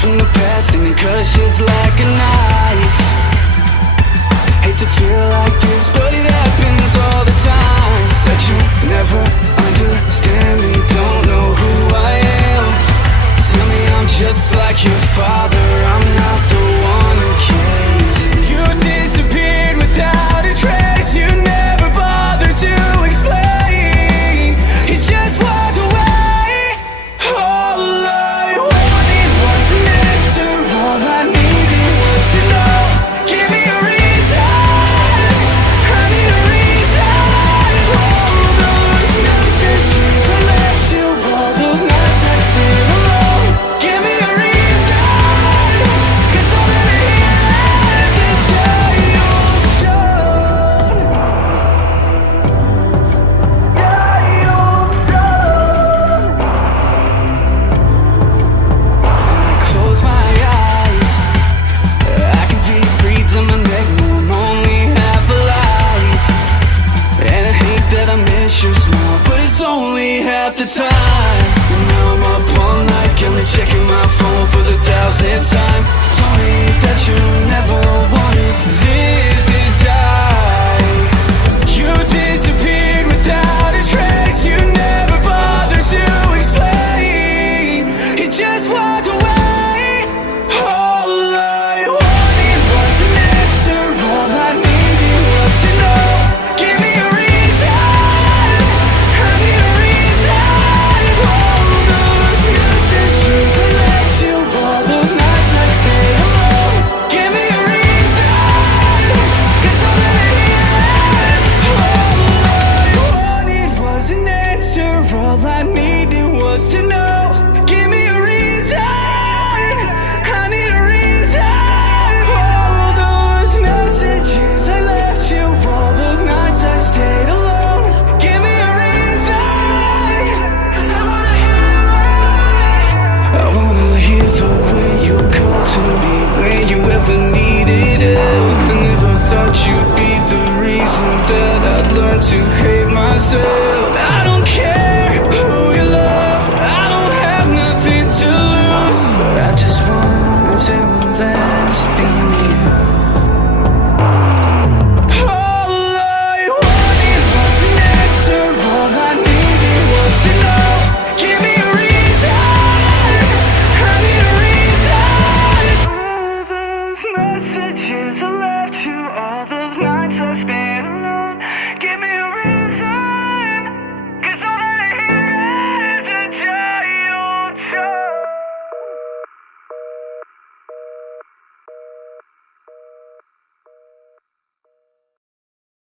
from the past and it cuts just like a knife. Hate to feel like this, but it happens all the time. Said you never understand me, don't know who I am. Tell me I'm just like your father, I'm not the one who caved in. You disappeared without a trace, you never bothered to explain. You just walked away. All I wanted was an answer, all I needed was to know. Give me a reason, I need a reason. All those messages I left you, all those nights I stayed alone. Give me a reason, 'cause all that I hear is a day old song. Day old song. When I close my eyes, I can feel you breathe on my neck. Know I'm only half alive, and I hate that I miss your smile, but it's only half the time. And now I'm up all night, counting, checking my phone for the 1,000th time. Told me that you never wanted this to die. You disappeared without a trace, you never bothered to explain. You just walked away. All I wanted was an answer, all I needed was to know. Give me a reason, I need a reason. All those messages I left you, all those nights I stayed alone. Give me a reason, 'cause all that I hear is all I wanted was an answer, all I needed was to know. Give me a reason, I need a reason. All those messages I left you, all those nights I stayed alone. Give me a reason, 'cause I wanna hear the way you call to me when you ever needed it. I never thought you'd be the reason that I'd learn to hate myself. I don't care who you love, I don't have nothing to lose, but I just want to last thing you. All I wanted was an answer, all I needed was to know. Give me a reason, I need a reason. All those messages I left you, all the